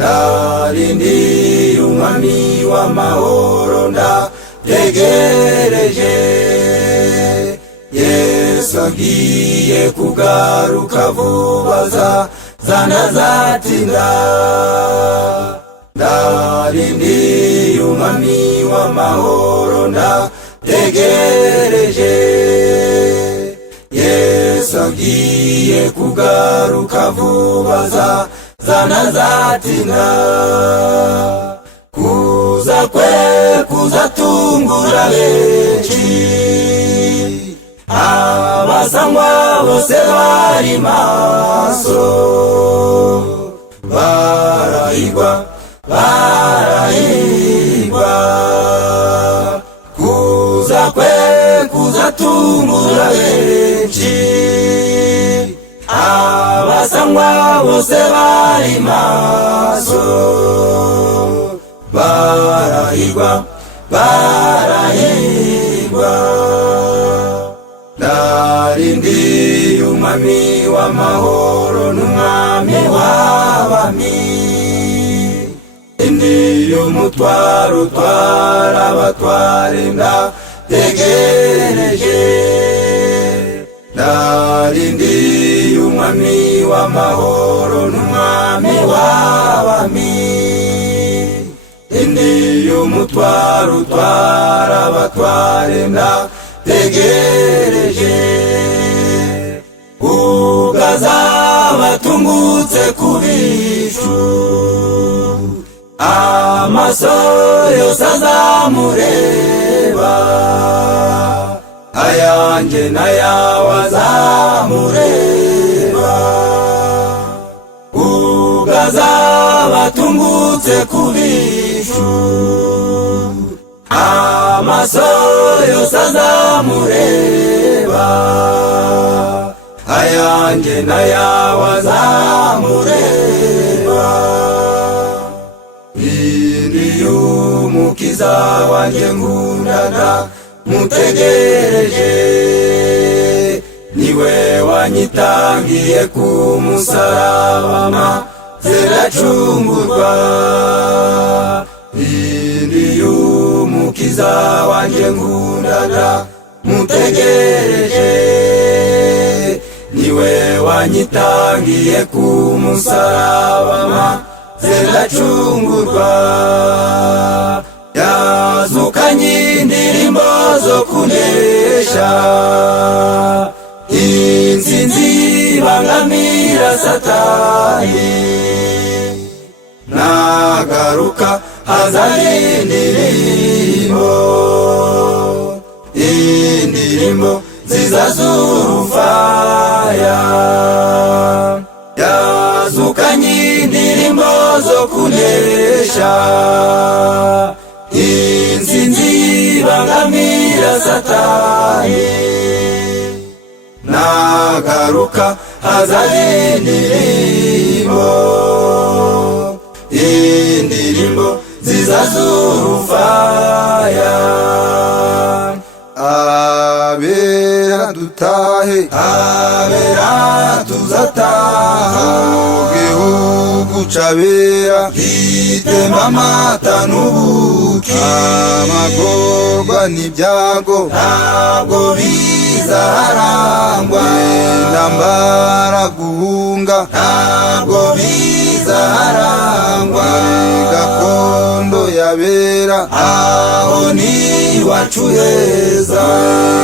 narindi umwami w'amahoro ndategereje. Yesu agiye kugaruka vuba zanazatinda. Narindi umwami w'amahoro ndategereje. Yesu agiye kugaruka vuba zanazatinda. Kuza kwe kuzatungura benshi, abasangwa bose bari maso. Barahirwa, barahirwa. Kuza kwe kuzatungura benshi, abasangwa bose bari maso. Barahirwa, barahirwa. Narindi umwami w'amahoro n'umwami w'abami. Ndi umutwaro utwara abatware ndategereje. Narindi umwami w'amahoro n'umwami w'abami. Ndi umutwaro utwara abatware ndategereje. Ugazabatungutse ku bicu, amaso yose azamureba. Ayanjye n'ayawe azamureba. Ugazabatungutse ku bicu, amaso yose azamureba. Ayanjye n'ayawe azamureba. Ndi umukiza wanjye nkunda mutegereje. Niwe wanyitangiye ku musaraba maze ndacungurwa. Ndi umukiza wanjye nkunda mutegereje. Niwe wanyitangiye ku musaraba maze ndacungurwa. Yazukanye indirimbo zo kunesha, intsinzi ibangamira Satani. Nagaruka hazana indirimbo, indirimbo nziza z'urufaya. Yazukanye indirimbo zo kunesha, intsinzi ibangamira Satani. Nagaruka hazana indirimbo, indirimbo nziza z'urufaya. Abera dutahe, abera tuzataha. Igihugu c'abera gitemba amata n'ubuki. Amagorwa n'ibyago ntabwo bizaharangwa. Intambara guhunga ntabwo bizaharangwa. Gakondo yabera aho ni iwacu heza.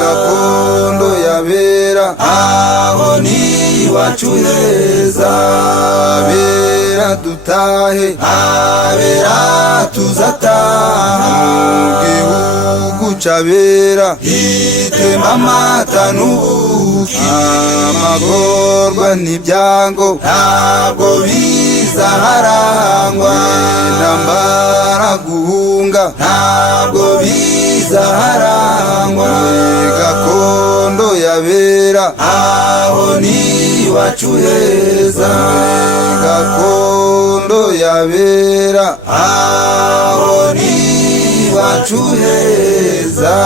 Gakondo yabera aho ni iwacu heza. Abera dutahe, abera tuzataha. Igihugu c'abera gitemba amata n'ubuki. Amagorwa n'ibyago ntabwo bizaharangwa. Intambara guhunga ntabwo bizaharangwa. Gakondo yabera aho ni iwacu heza. Gakondo yabera aho ni iwacu heza.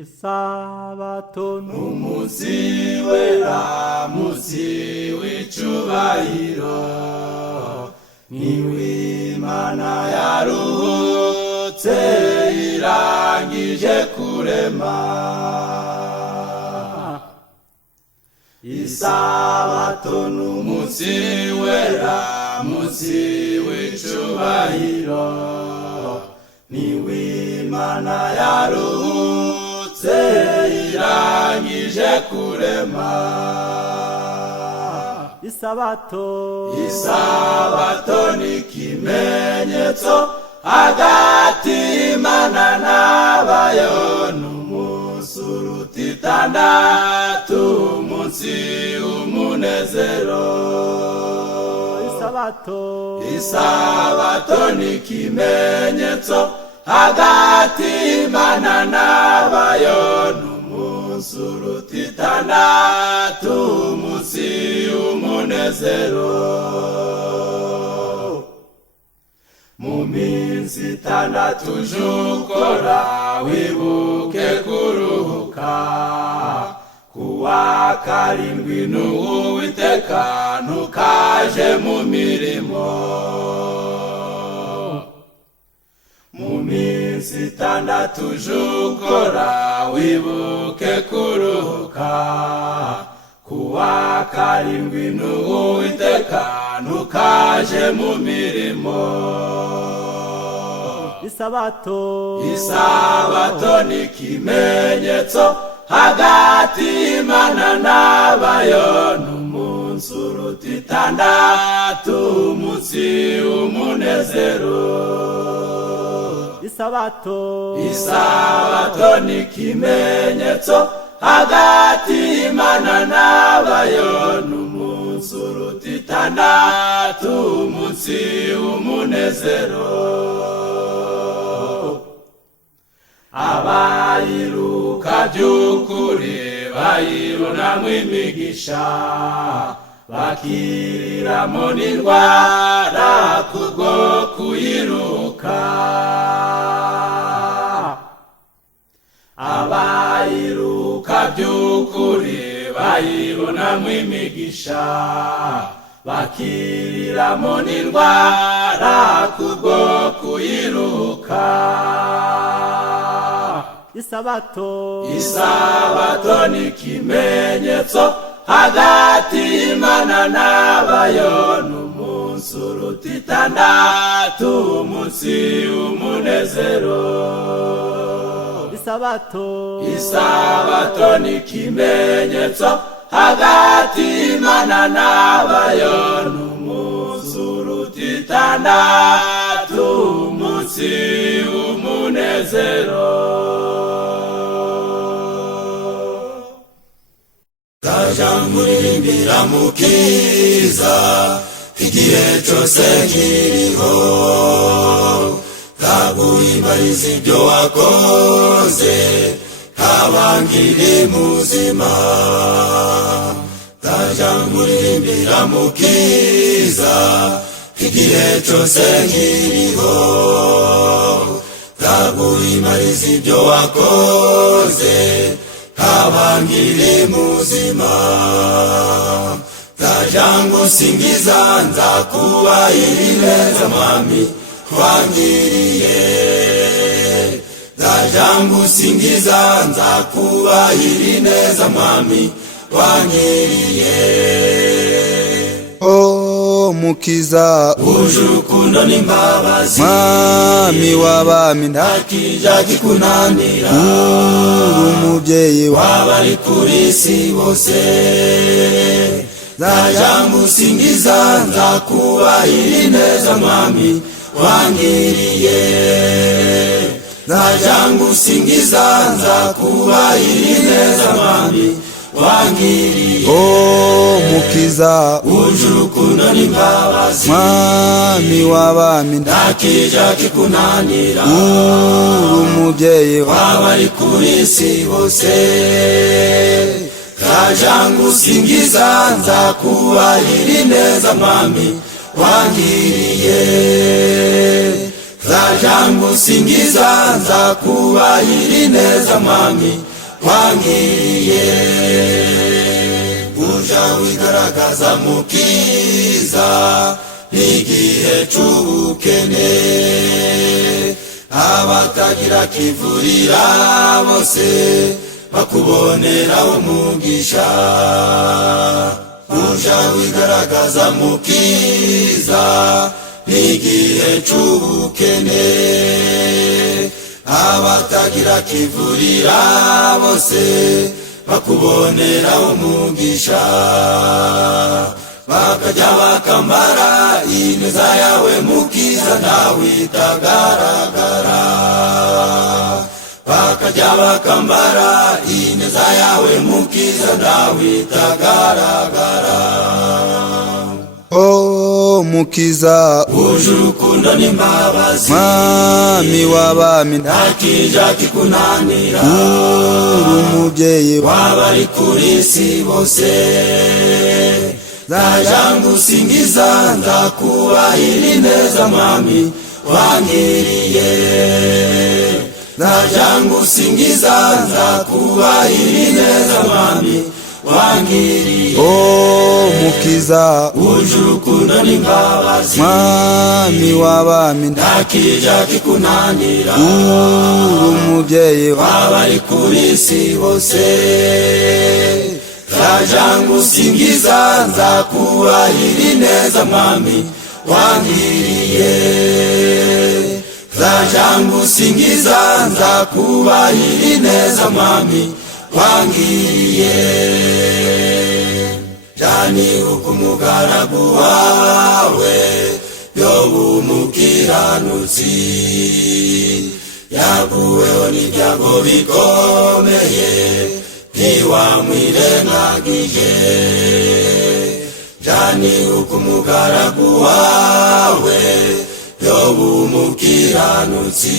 Isabato n'umunsi wera, munsi w'icubahiro niwe Imana yaruhutse irangije kurema. Isabato n'umunsi wera, munsi w'icubahiro niwe Imana yaruhutse irangije kurema. Isabato ni ikimenyetso hagati y'Imana n'abayo, n'umunsi uruta itandatu, umunsi w'umunezero. Isabato ni ikimenyetso hagati y'Imana n'abayo, n'umunsi uruta itandatu, umunsi w'umunezero. Mu minsi itandatu jukora wibuke kuruhuka, kuwa karindwi n'Uwiteka ntukaje mu mirimo. Mu minsi itandatu jukora wibuke kuruhuka, kuwa karindwi n'Uwiteka ntukaje mu mirimo. Isabato ni ikimenyetso hagati y'Imana n'abayo, n'umunsi uruta itandatu, umunsi w'umunezero. Isabato ni ikimenyetso hagati y'Imana n'abayo, n'umunsi uruta itandatu, umunsi w'umunezero. Abayiruka by'ukuri bayibonamo imigisha, bakiriramo n'indwara kubwo kuyiruka. Abayiruka by'ukuri bayibonamo imigisha, bakiriramo n'indwara kubwo kuyiruka. Isabato ni ikimenyetso hagati y'Imana n'abayo, n'umunsi uruta itandatu, umunsi w'umunezero. Isabato ni ikimenyetso hagati y'Imana n'abayo, n'umunsi uruta itandatu, umunsi w'umunezero. Nzaja muririmbira Mukiza igihe cyose nkiriho, nzaguhimbariza ibyo wakoze haba nkiri muzima. Nzaja muririmbira Mukiza igihe cyose nkiriho, nzaguhimbariza ibyo wakoze haba nkiri muzima. Nzaja ngusingiza, nzakubahira neza Mwami wangiriye. Nzaja ngusingiza, nzakubahira neza Mwami wangiriye. Oh Mukiza uje urukundo n'imbabazi, Mwami w'abami ntakija kikunanira. uri umubyeyi w'abari kuri isi bose, nzaja ngusingiza, nzakubahira neza Mwami wangiriye. Nzaja ngusingiza, nzakubahira neza Mwami wangiriye. Oh Mukiza uje urukundo n'imbabazi, Mwami w'abami ntakija kikunanira. uri umubyeyi w'abari kuri isi bose, nzaja ngusingiza, nzakubahira neza Mwami wangiriye. Nzaja ngusingiza, nzakubahira neza Mwami wangiriye. uja wigaragaza mukiza n'igihe c'ubukene abatagira kivurira bose bakuboneraho umugisha uja wigaragaza mukiza n'igihe c'ubukene abatagira kivurira bose bakuboneraho umugisha bakajya bakambara ineza yawe mukiza nawe itagaragara bakajya bakambara ineza yawe mukiza nawe itagaragara Oh mukiza uje urukundo n'imbabazi mwami w'abami ntakija kikunanira uri umubyeyi wabari kuri isi bose nzaja ngusingiza ndakubahira ineza mwami wangiriye nzaja ngusingiza ndakubahira ineza mwami wangiriye Oh mukiza uje urukundo n'imbabazi mwami w'abami ntakija kikunanira uri umubyeyi wabari kuri isi bose nzaja ngusingiza ndakubahira ineza mwami wangiriye nzaja ngusingiza ndakubahira ineza mwami wangiriye jani ukumugaragu wawe Yobu umukiranutsi yaguweho n'ibyago bikomeye ntiwamwirengagije jani ukumugaragu wawe Yobu umukiranutsi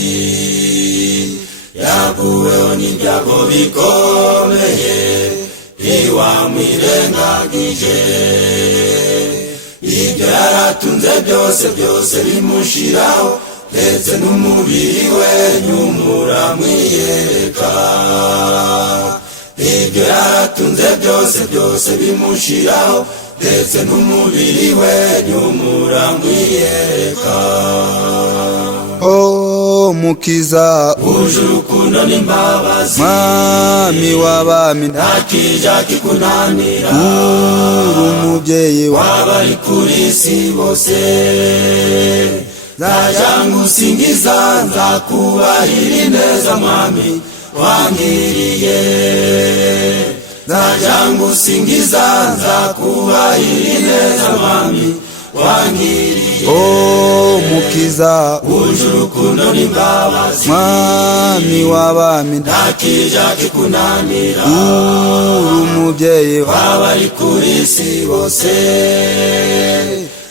yaguweho n'ibyago bikomeye ntiwamwirengagije ibyo yaratunze byose bimushiraho ndetse n'umubiri we nyumura mwiyereka ibyo yaratunze byose bimushiraho ndetse n'umubiri we nyumura mwiyereka Oh mukiza uje urukundo n'imbabazi mwami w'abami ntakija kikunanira uri umubyeyi wabari kuri isi bose nzaja ngusingiza ndakubahira ineza mwami wangiriye nzaja ngusingiza ndakubahira ineza mwami wangiriye Oh mukiza uje urukundo n'imbabazi mwami w'abami ntakija kikunanira uri umubyeyi wabari kuri isi bose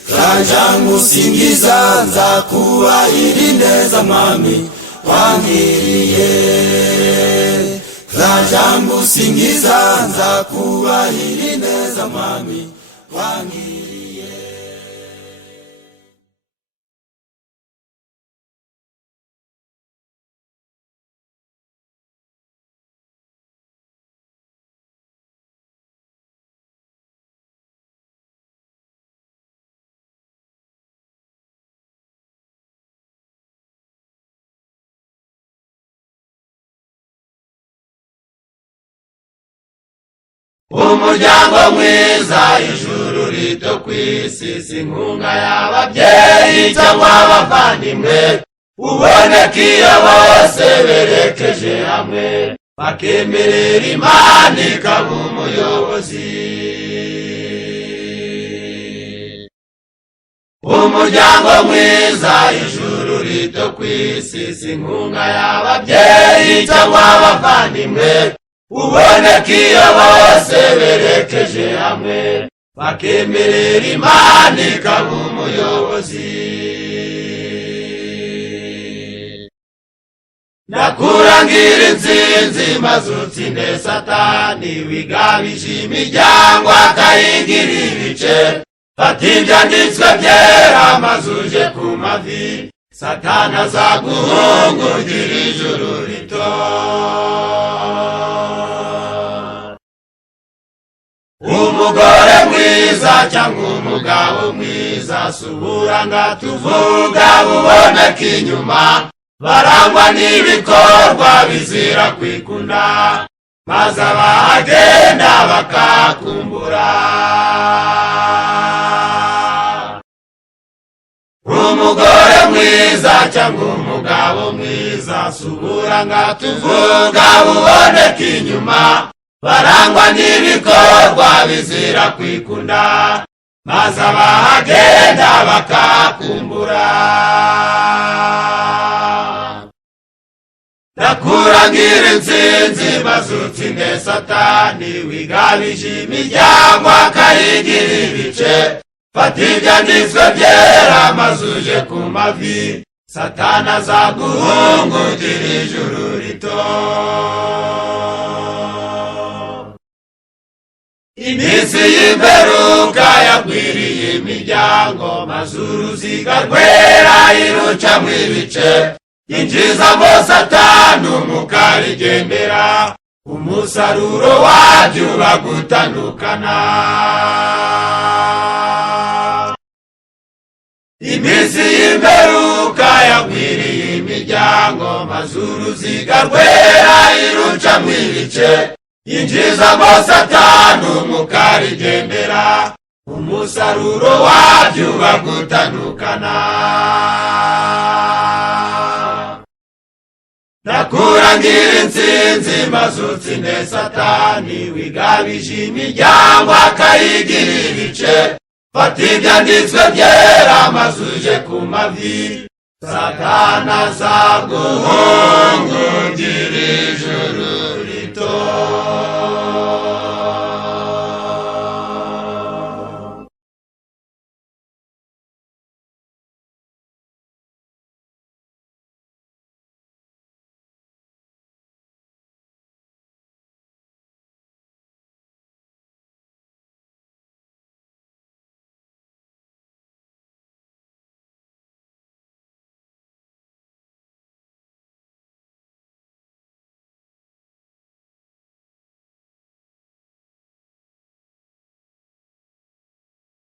nzaja ngusingiza ndakubahira ineza mwami wangiriye nzaja ngusingiza ndakubahira ineza mwami wangiriye umuryango mwiza ijuru rito kw'isi sinkunga y'ababyeyi cyangwa abavandimwe uboneka iyo bose berekeje hamwe bakemerera Imana ikaba umuyobozi umuryango mwiza ijuru rito kw'isi sinkunga y'ababyeyi cyangwa abavandimwe uboneka iyo bose berekeje hamwe bakemerera Imana ikaba umuyobozi ndakurangira intsinzi maze utsinde Satani wigabije imiryango akayigira ibice fata ibyanditswe byera maze uje ku mavi Satani azaguhungukira ijuru rito umugore mwiza cyangwa umugabo mwiza subura ngatuvuga buboneka inyuma barangwa n'ibikorwa bizira kwikunda maze abahagenda bakakumbura umugore mwiza cyangwa umugabo mwiza subura ngatuvuga buboneka inyuma barangwa n'ibikorwa bizira kwikunda maze abahagenda bakakumbura ndakurangira intsinzi maze utsinde satani wigabije imiryango akayigira ibice fata ibyanditswe byera maze uje ku mavi satani azaguhungukira ijuru rito iminsi y'imperuka yagwiriye imiryango maze uruziga rwera irucamo ibice yinjizamo satani umwuka arigendera umusaruro wabyo bagutandukana iminsi y'imperuka yagwiriye imiryango maze uruziga rwera irucamo ibice yinjizamo satani umwuka arigendera umusaruro wabyo bagutandukana ndakurangira intsinzi maze utsinde satani wigabije imiryango akayigira ibice fata ibyanditswe byera maze uje ku mavi satani azaguhungukira ijuru